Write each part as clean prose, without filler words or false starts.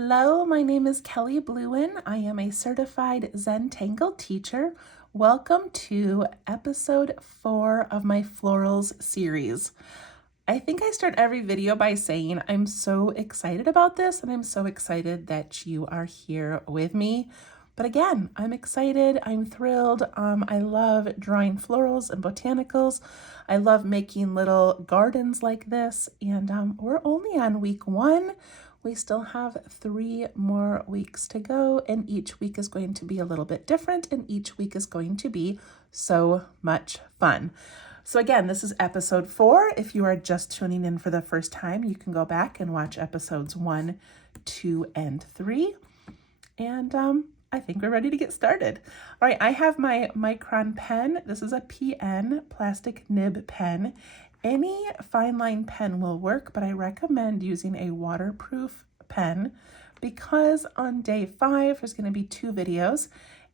Hello, my name is Kelly Bluin. I am a certified Zentangle teacher. Welcome to episode 4 of my Florals series. I think I start every video by saying I'm so excited about this and I'm so excited that you are here with me. But again, I'm excited, I'm thrilled. I love drawing florals and botanicals. I love making little gardens like this, and we're only on week 1. We still have 3 more weeks to go, and each week is going to be a little bit different, and each week is going to be so much fun. So again, this is episode 4. If you are just tuning in for the first time, you can go back and watch episodes 1, 2, and 3. And I think we're ready to get started. All right, I have my Micron pen. This is a PN, plastic nib pen. Any fine line pen will work, but I recommend using a waterproof pen because on day 5, there's going to be 2 videos,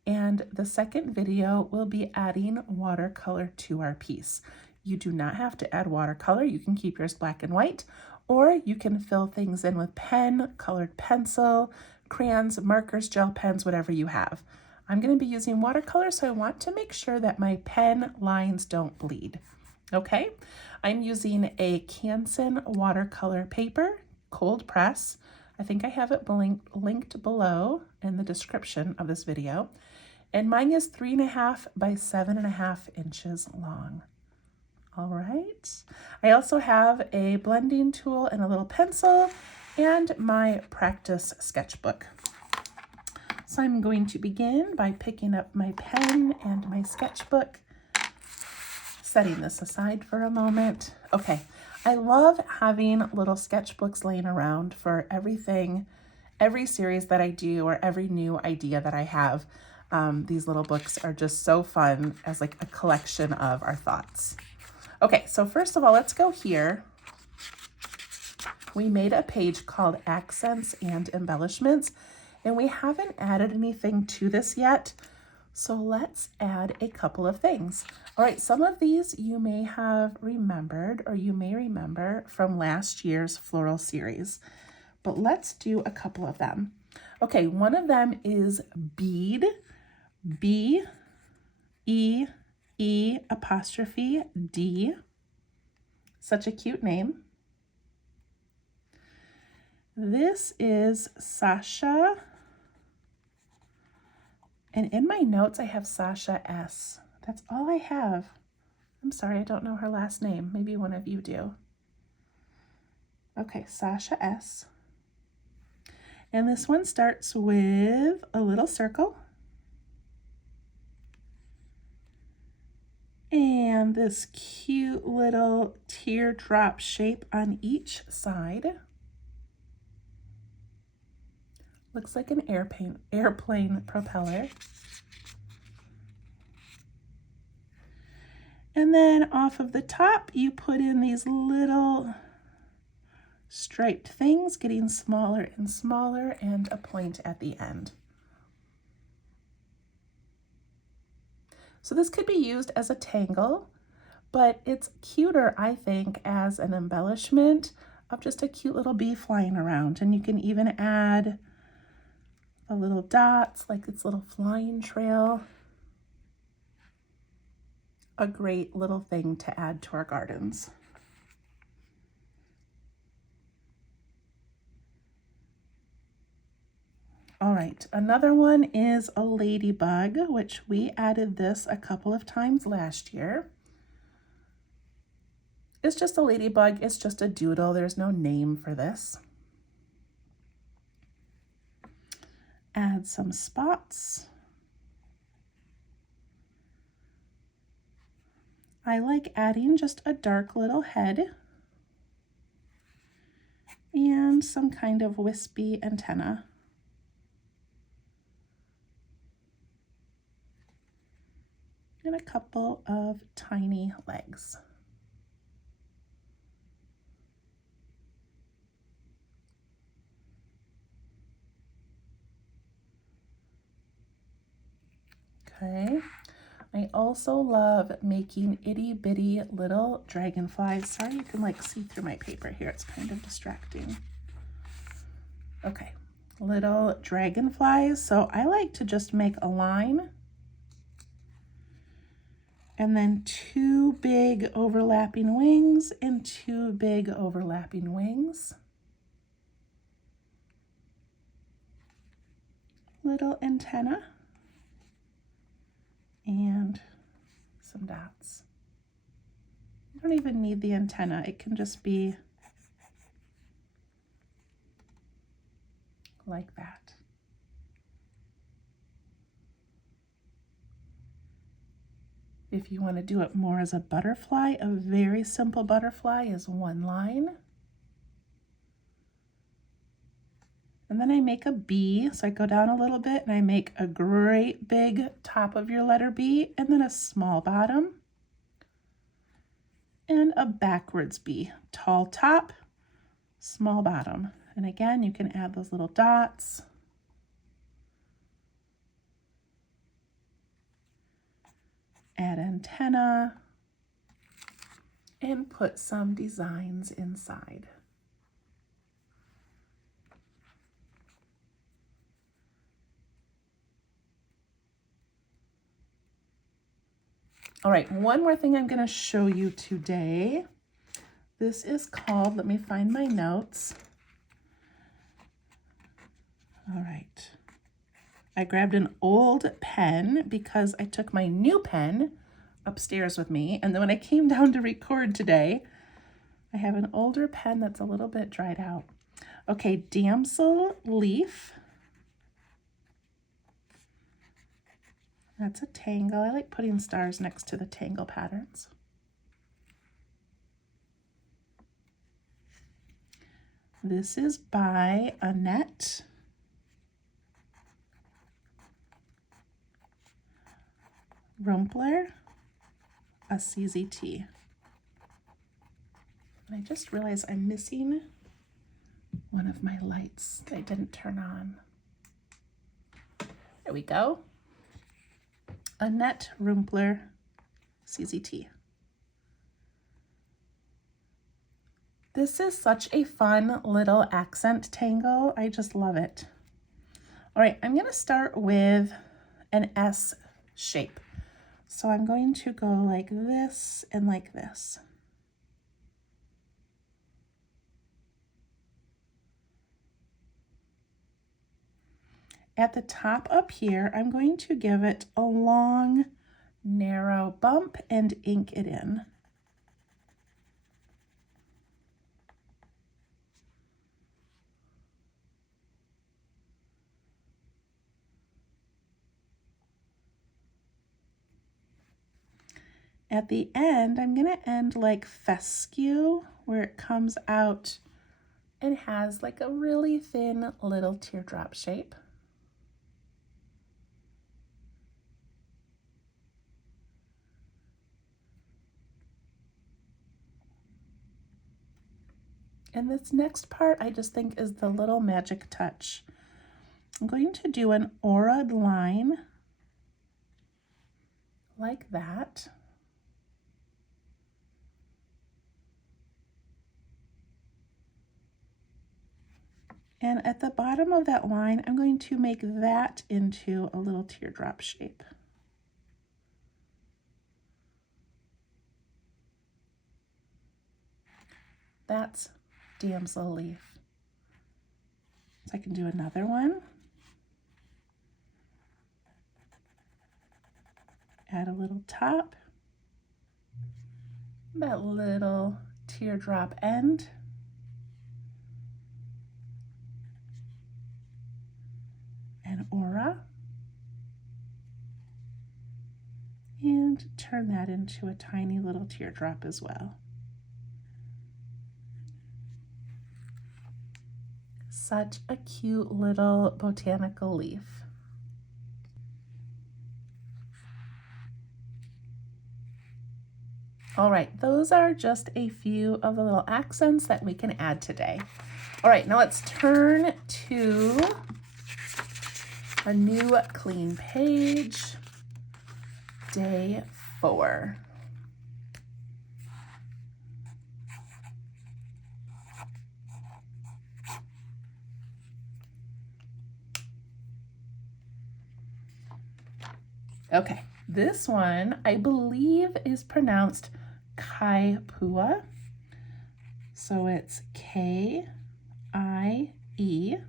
and the second video will be adding watercolor to our piece. You do not have to add watercolor. You can keep yours black and white, or you can fill things in with pen, colored pencil, crayons, markers, gel pens, whatever you have. I'm going to be using watercolor, so I want to make sure that my pen lines don't bleed. Okay, I'm using a Canson watercolor paper, cold press. I think I have it linked below in the description of this video. And mine is 3.5 by 7.5 inches long. All right. I also have a blending tool and a little pencil and my practice sketchbook. So I'm going to begin by picking up my pen and my sketchbook, setting this aside for a moment. Okay, I love having little sketchbooks laying around for everything, every series that I do or every new idea that I have. These little books are just so fun as like a collection of our thoughts. Okay, so first of all, let's go here. We made a page called Accents and Embellishments, and we haven't added anything to this yet. So let's add a couple of things. All right, some of these you may have remembered or you may remember from last year's floral series, but let's do a couple of them. Okay, one of them is bead, B-E-E''D. Such a cute name. This is Sasha. And in my notes, I have Sasha S. That's all I have. I'm sorry, I don't know her last name. Maybe one of you do. Okay, Sasha S. And this one starts with a little circle. And this cute little teardrop shape on each side. Looks like an airplane propeller. And then off of the top, you put in these little striped things, getting smaller and smaller, and a point at the end. So this could be used as a tangle, but it's cuter, I think, as an embellishment of just a cute little bee flying around. And you can even add a little dots, like its little flying trail. A great little thing to add to our gardens. All right, another one is a ladybug, which we added this a couple of times last year. It's just a ladybug, it's just a doodle, there's no name for this. Add some spots. I like adding just a dark little head and some kind of wispy antenna. And a couple of tiny legs. Okay, I also love making itty bitty little dragonflies. Sorry, you can like see through my paper here. It's kind of distracting. Okay, little dragonflies. So I like to just make a line and then 2 big overlapping wings and 2 big overlapping wings. Little antenna and some dots. You don't even need the antenna. It can just be like that. If you want to do it more as a butterfly, a very simple butterfly is 1 line. And then I make a B, so I go down a little bit and I make a great big top of your letter B and then a small bottom and a backwards B. Tall top, small bottom. And again, you can add those little dots. Add antenna and put some designs inside. All right, one more thing I'm going to show you today. This is called, let me find my notes. All right. I grabbed an old pen because I took my new pen upstairs with me. And then when I came down to record today, I have an older pen that's a little bit dried out. Okay, damsel leaf. That's a tangle. I like putting stars next to the tangle patterns. This is by Annette. Rumpler, a CZT. I just realized I'm missing one of my lights that I didn't turn on. There we go. Annette Rumpler, CZT. This is such a fun little accent tangle. I just love it. All right, I'm going to start with an S shape. So I'm going to go like this and like this. At the top up here, I'm going to give it a long, narrow bump and ink it in. At the end, I'm going to end like fescue, where it comes out and has like a really thin little teardrop shape. And this next part I just think is the little magic touch. I'm going to do an auraed line like that. And at the bottom of that line, I'm going to make that into a little teardrop shape. That's damsel leaf. So I can do another one. Add a little top. That little teardrop end. An aura. And turn that into a tiny little teardrop as well. Such a cute little botanical leaf. All right, those are just a few of the little accents that we can add today. All right, now let's turn to a new clean page, day 4. Okay, this one I believe is pronounced Kie Pua. So it's Kie Pua,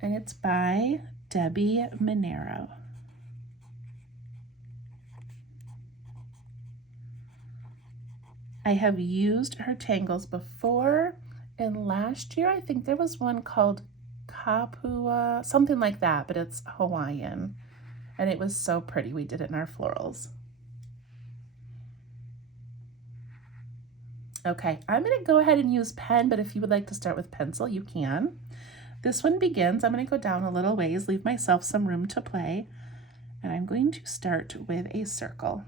and it's by Debbie Monero. I have used her tangles before, and last year I think there was one called Kapua, something like that, but it's Hawaiian, and it was so pretty. We did it in our florals. Okay, I'm going to go ahead and use pen, but if you would like to start with pencil, you can. This one begins, I'm going to go down a little ways, leave myself some room to play, and I'm going to start with a circle.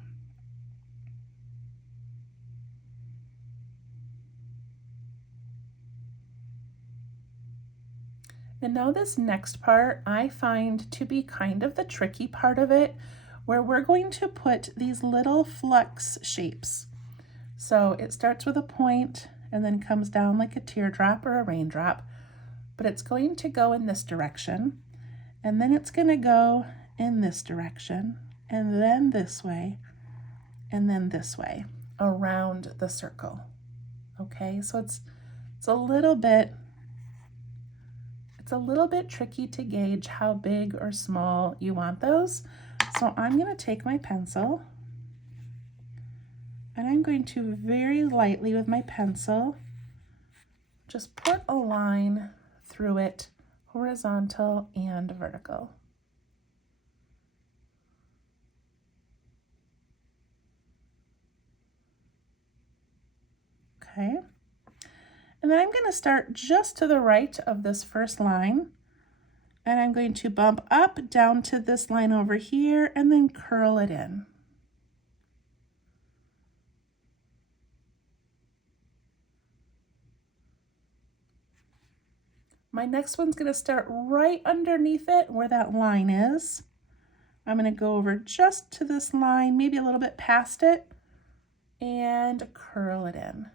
And now this next part I find to be kind of the tricky part of it, where we're going to put these little flux shapes. So it starts with a point and then comes down like a teardrop or a raindrop, but it's going to go in this direction, and then it's going to go in this direction, and then this way, and then this way around the circle. Okay, so it's a little bit tricky to gauge how big or small you want those. So I'm going to take my pencil and I'm going to very lightly with my pencil just put a line through it, horizontal and vertical. Okay. And then I'm going to start just to the right of this first line, and I'm going to bump up down to this line over here and then curl it in. My next one's going to start right underneath it where that line is. I'm going to go over just to this line, maybe a little bit past it, and curl it in.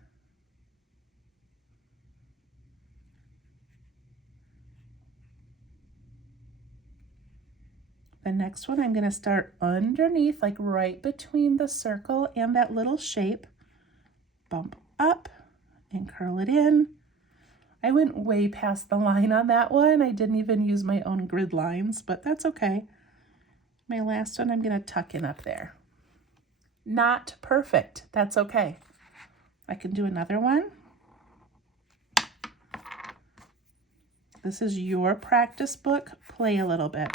The next one, I'm going to start underneath, like right between the circle and that little shape, bump up and curl it in. I went way past the line on that one. I didn't even use my own grid lines, but that's okay. My last one, I'm going to tuck in up there. Not perfect. That's okay. I can do another one. This is your practice book. Play a little bit.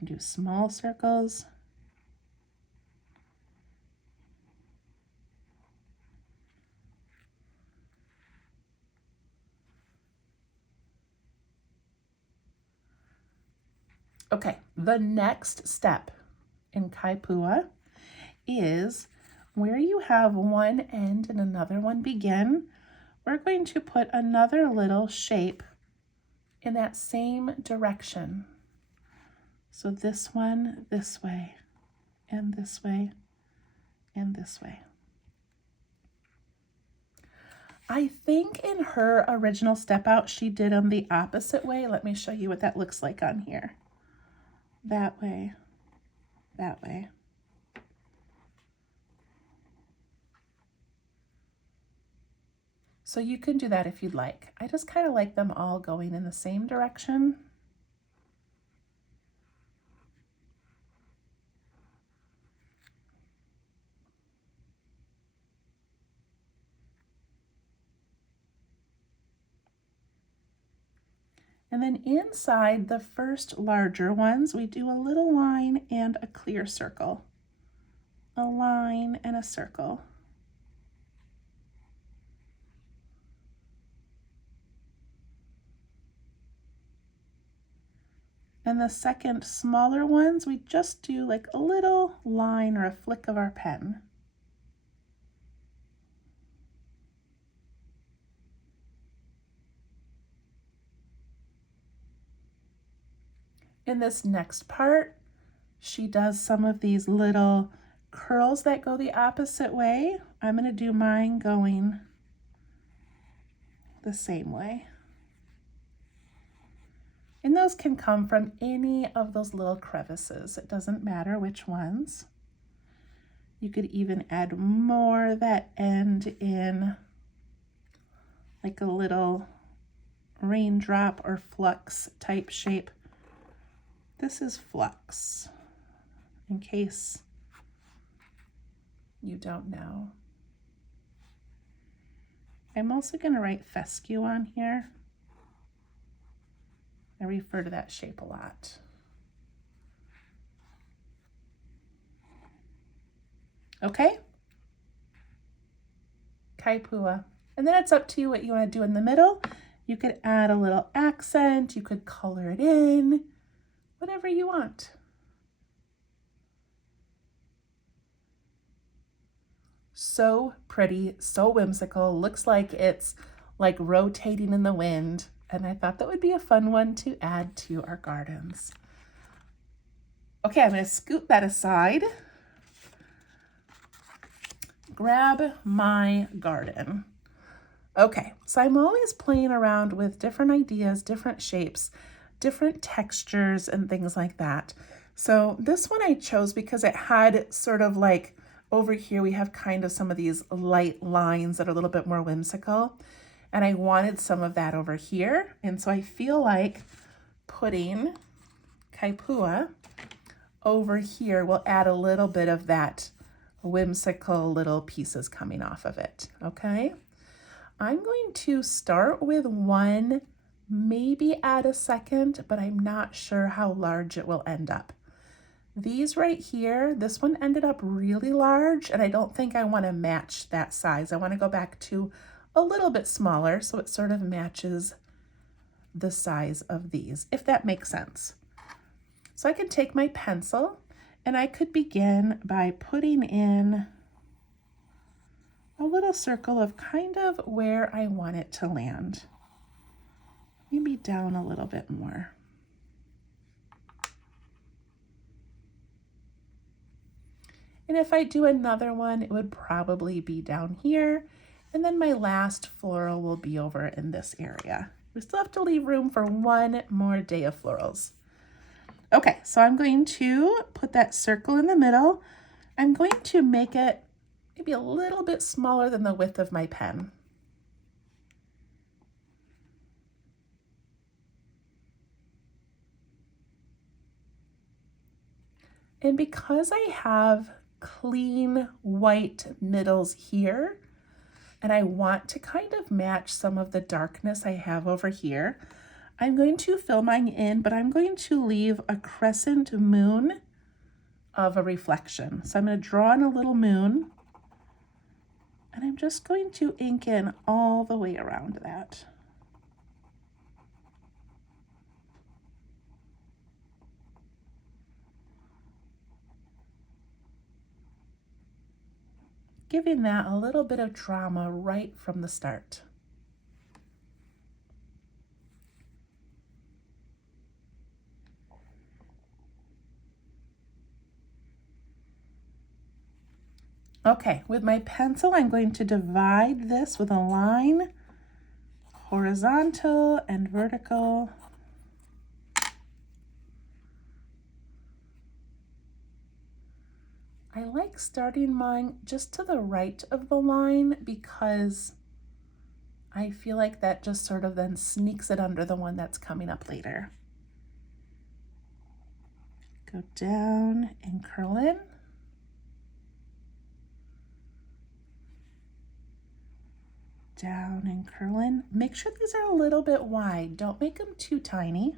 You can do small circles. Okay, the next step in Kie Pua is where you have one end and another one begin, we're going to put another little shape in that same direction. So this one this way, and this way, and this way. I think in her original step out, she did them the opposite way. Let me show you what that looks like on here. That way, that way. So you can do that if you'd like. I just kind of like them all going in the same direction. And then inside the first larger ones, we do a little line and a clear circle. A line and a circle. And the second smaller ones, we just do like a little line or a flick of our pen. In this next part, she does some of these little curls that go the opposite way. I'm going to do mine going the same way. And those can come from any of those little crevices. It doesn't matter which ones. You could even add more that end in like a little raindrop or flux type shape. This is flux, in case you don't know. I'm also going to write fescue on here. I refer to that shape a lot. Okay? Kie Pua. And then it's up to you what you want to do in the middle. You could add a little accent, you could color it in, whatever you want. So pretty, so whimsical, looks like it's like rotating in the wind. And I thought that would be a fun one to add to our gardens. Okay, I'm going to scoot that aside. Grab my garden. Okay, so I'm always playing around with different ideas, different shapes, different textures, and things like that. So this one I chose because it had sort of like, over here we have kind of some of these light lines that are a little bit more whimsical. And I wanted some of that over here. And so I feel like putting Kie Pua over here will add a little bit of that whimsical little pieces coming off of it, okay? I'm going to start with one, maybe add a second, but I'm not sure how large it will end up. These right here, this one ended up really large, and I don't think I want to match that size. I want to go back to a little bit smaller so it sort of matches the size of these, if that makes sense. So I can take my pencil and I could begin by putting in a little circle of kind of where I want it to land. Maybe down a little bit more. And if I do another one, it would probably be down here. And then my last floral will be over in this area. We still have to leave room for one more day of florals. Okay, so I'm going to put that circle in the middle. I'm going to make it maybe a little bit smaller than the width of my pen. And because I have clean white middles here, and I want to kind of match some of the darkness I have over here, I'm going to fill mine in, but I'm going to leave a crescent moon of a reflection. So I'm going to draw in a little moon, and I'm just going to ink in all the way around that. Giving that a little bit of drama right from the start. Okay, with my pencil, I'm going to divide this with a line, horizontal and vertical. I like starting mine just to the right of the line because I feel like that just sort of then sneaks it under the one that's coming up later. Go down and curl in. Down and curl in. Make sure these are a little bit wide. Don't make them too tiny.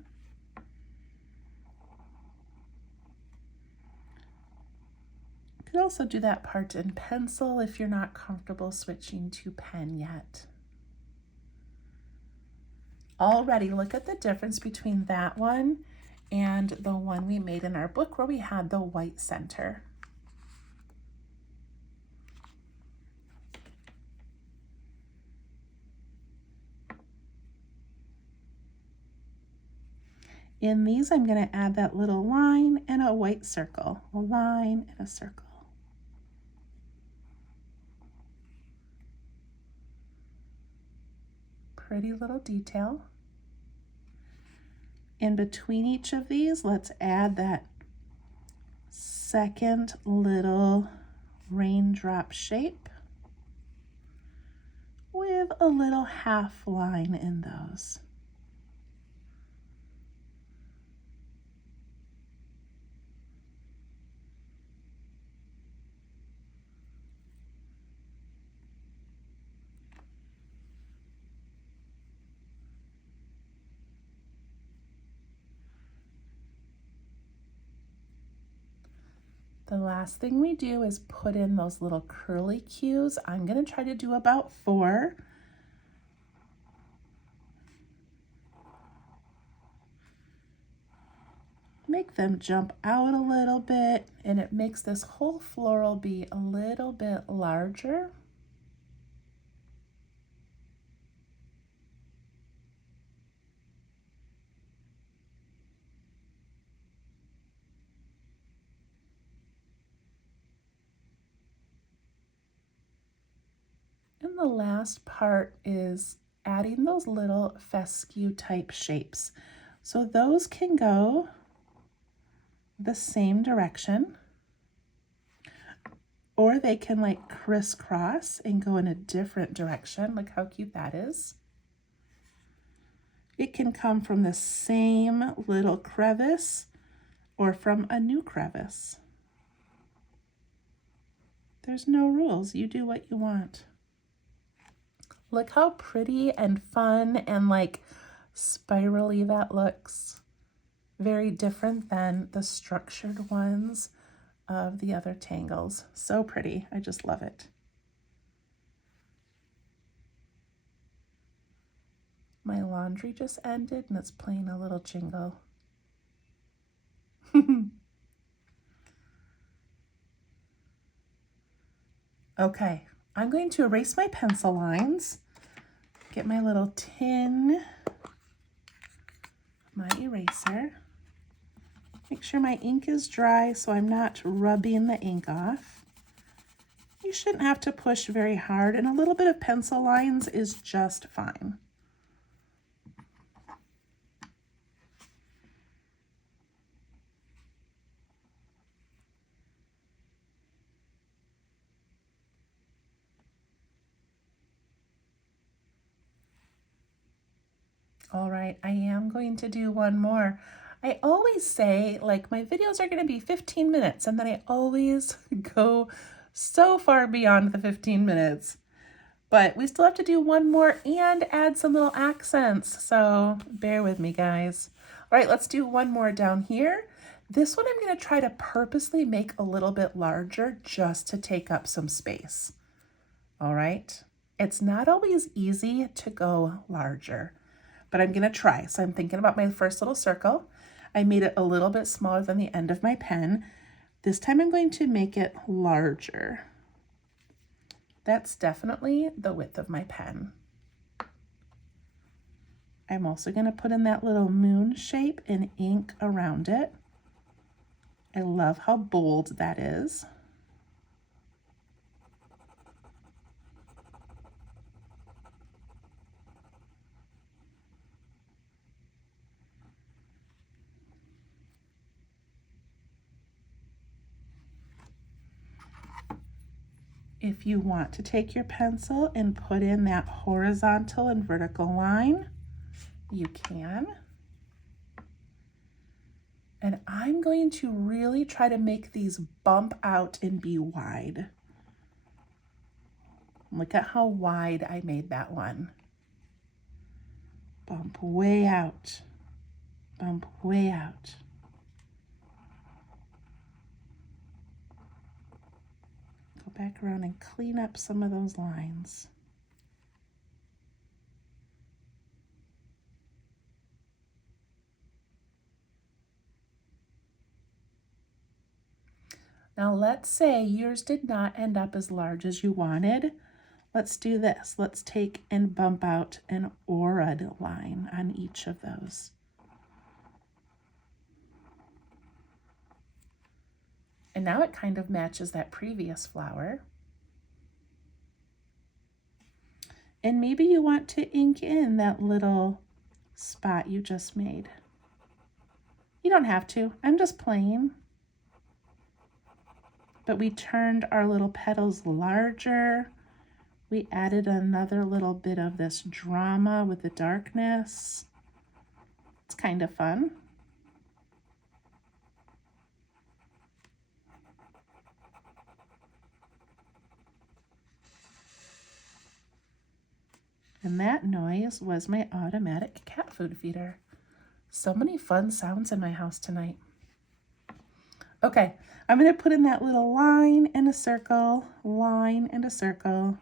You could also do that part in pencil if you're not comfortable switching to pen yet. Already, look at the difference between that one and the one we made in our book where we had the white center. In these, I'm going to add that little line and a white circle, a line and a circle. Pretty little detail. In between each of these, let's add that second little raindrop shape with a little half line in those. The last thing we do is put in those little curly cues. I'm going to try to do about 4. Make them jump out a little bit, and it makes this whole floral be a little bit larger. And the last part is adding those little fescue type shapes. So those can go the same direction, or they can like crisscross and go in a different direction. Look how cute that is. It can come from the same little crevice or from a new crevice. There's no rules. You do what you want. Look how pretty and fun and like spirally that looks. Very different than the structured ones of the other tangles. So pretty. I just love it. My laundry just ended and it's playing a little jingle. Okay, I'm going to erase my pencil lines, get my little tin, my eraser, make sure my ink is dry so I'm not rubbing the ink off. You shouldn't have to push very hard, and a little bit of pencil lines is just fine. All right, I am going to do one more. I always say, like, my videos are going to be 15 minutes, and then I always go so far beyond the 15 minutes. But we still have to do one more and add some little accents, so bear with me, guys. All right, let's do one more down here. This one I'm going to try to purposely make a little bit larger just to take up some space. All right, it's not always easy to go larger, but I'm going to try. So I'm thinking about my first little circle. I made it a little bit smaller than the end of my pen. This time I'm going to make it larger. That's definitely the width of my pen. I'm also going to put in that little moon shape in ink around it. I love how bold that is. If you want to take your pencil and put in that horizontal and vertical line, you can. And I'm going to really try to make these bump out and be wide. Look at how wide I made that one. Bump way out, bump way out. Go back around and clean up some of those lines. Now let's say yours did not end up as large as you wanted. Let's do this. Let's take and bump out an aura line on each of those. And now it kind of matches that previous flower. And maybe you want to ink in that little spot you just made. You don't have to, I'm just playing. But we turned our little petals larger. We added another little bit of this drama with the darkness. It's kind of fun. And that noise was my automatic cat food feeder. So many fun sounds in my house tonight. Okay, I'm going to put in that little line and a circle, line and a circle.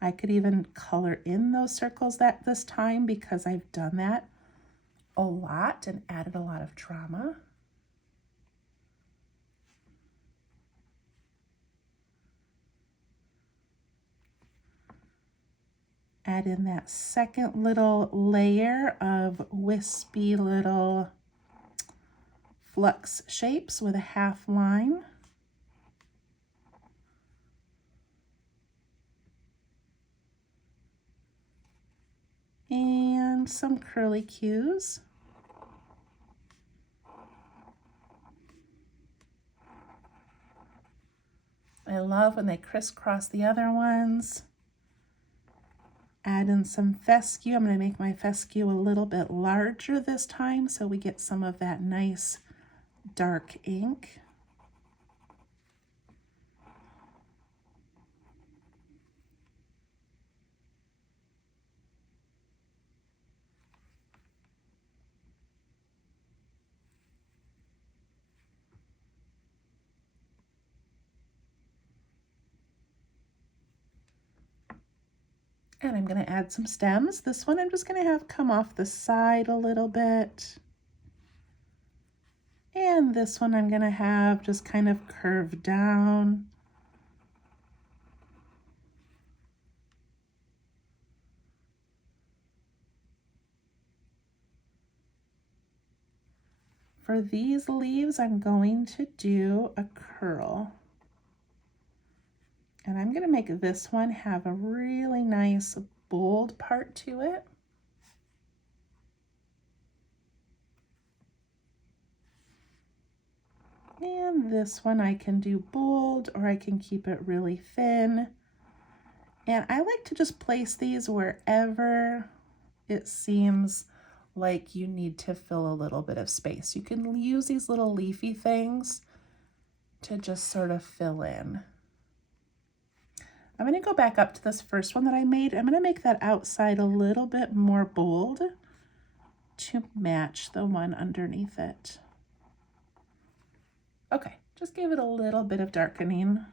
I could even color in those circles this time because I've done that a lot and added a lot of drama. Add in that second little layer of wispy little flux shapes with a half line. And some curly cues. I love when they crisscross the other ones. Add in some fescue. I'm going to make my fescue a little bit larger this time so we get some of that nice dark ink. And I'm going to add some stems. This one I'm just going to have come off the side a little bit. And this one I'm going to have just kind of curve down. For these leaves, I'm going to do a curl. And I'm going to make this one have a really nice bold part to it. And this one I can do bold, or I can keep it really thin. And I like to just place these wherever it seems like you need to fill a little bit of space. You can use these little leafy things to just sort of fill in. I'm going to go back up to this first one that I made. I'm going to make that outside a little bit more bold to match the one underneath it. Okay, just give it a little bit of darkening.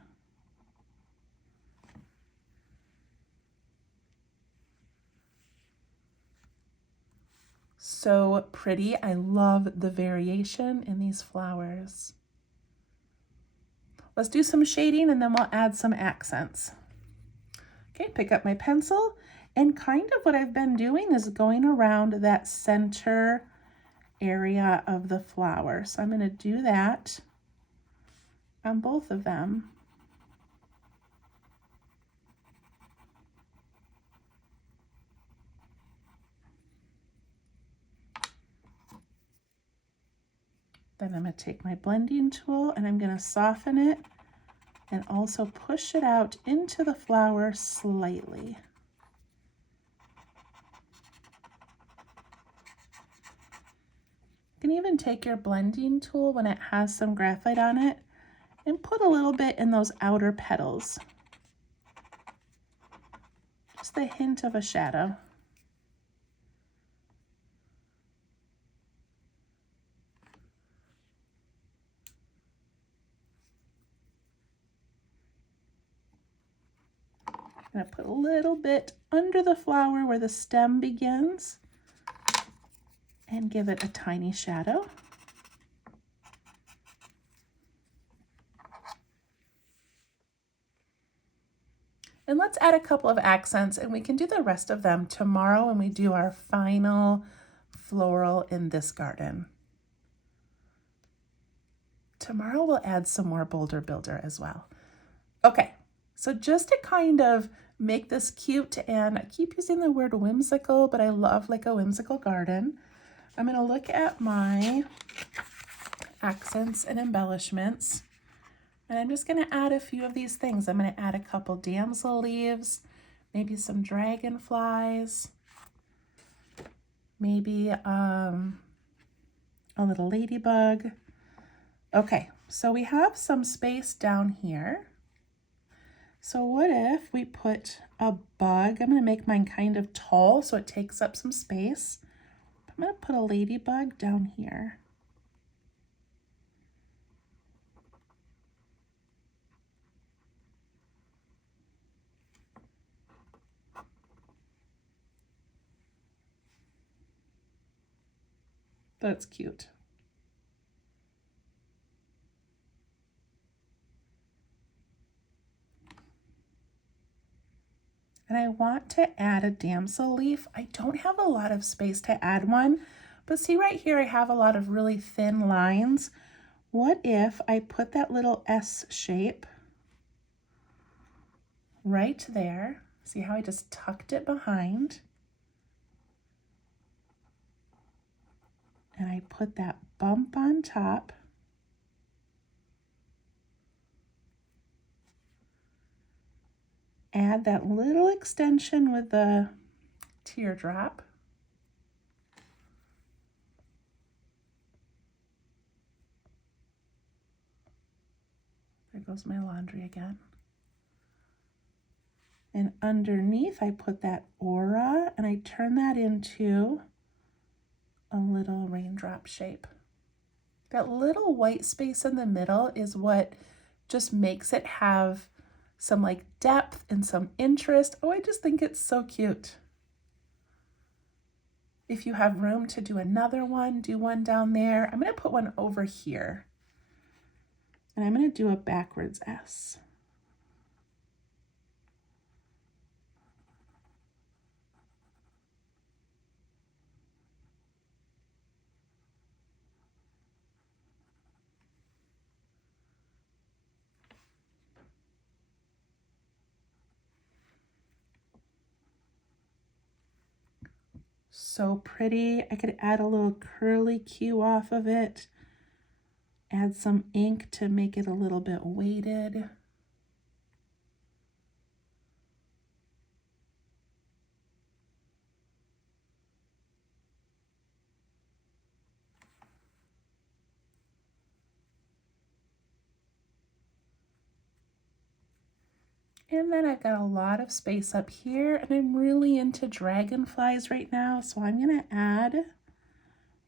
So pretty. I love the variation in these flowers. Let's do some shading and then we'll add some accents. Okay, pick up my pencil, and kind of what I've been doing is going around that center area of the flower. So I'm going to do that on both of them. Then I'm going to take my blending tool and I'm going to soften it and also push it out into the flower slightly. You can even take your blending tool when it has some graphite on it and put a little bit in those outer petals. Just a hint of a shadow. I'm going to put a little bit under the flower where the stem begins and give it a tiny shadow. And let's add a couple of accents, and we can do the rest of them tomorrow when we do our final floral in this garden. tomorrow we'll add some more boulder builder as well. Okay, so just to kind of make this cute, and I keep using the word whimsical, but I love like a whimsical garden, I'm going to look at my accents and embellishments, and I'm just going to add a few of these things. I'm going to add a couple damsel leaves, maybe some dragonflies, maybe a little ladybug. Okay, so we have some space down here. So what if we put a bug? I'm going to make mine kind of tall so it takes up some space. I'm going to put a ladybug down here. That's cute. And I want to add a damsel leaf. I don't have a lot of space to add one, but see right here, I have a lot of really thin lines. What if I put that little S shape right there? See how I just tucked it behind? And I put that bump on top. Add that little extension with the teardrop. There goes my laundry again. And underneath I put that aura and I turn that into a little raindrop shape. That little white space in the middle is what just makes it have some like depth and some interest. Oh, I just think it's so cute. If you have room to do another one, do one down there. I'm going to put one over here. And I'm going to do a backwards S. So pretty. I could add a little curly Q off of it. Add some ink to make it a little bit weighted. And then I've got a lot of space up here, and I'm really into dragonflies right now, so I'm going to add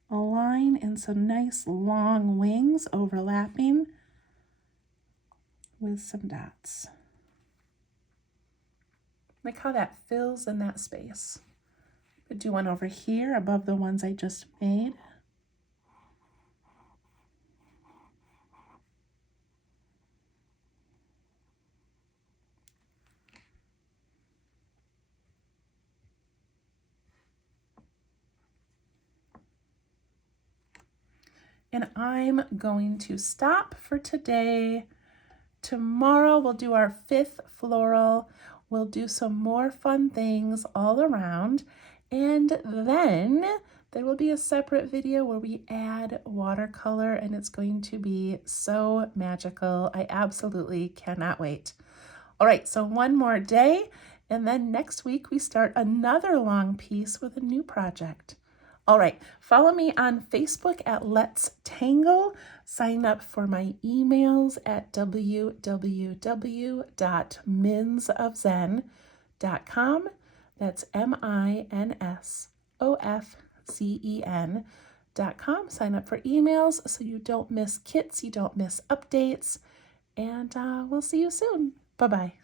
a line and some nice long wings overlapping with some dots. Look how that fills in that space. Could do one over here above the ones I just made. And I'm going to stop for today. Tomorrow we'll do our 5th floral. We'll do some more fun things all around. And then there will be a separate video where we add watercolor, and it's going to be so magical. I absolutely cannot wait. All right, so one more day, and then next week we start another long piece with a new project. All right, follow me on Facebook at Let's Tangle. Sign up for my emails at www.minsofzen.com. That's MINSOFCEN.com. Sign up for emails so you don't miss kits, you don't miss updates, and we'll see you soon. Bye-bye.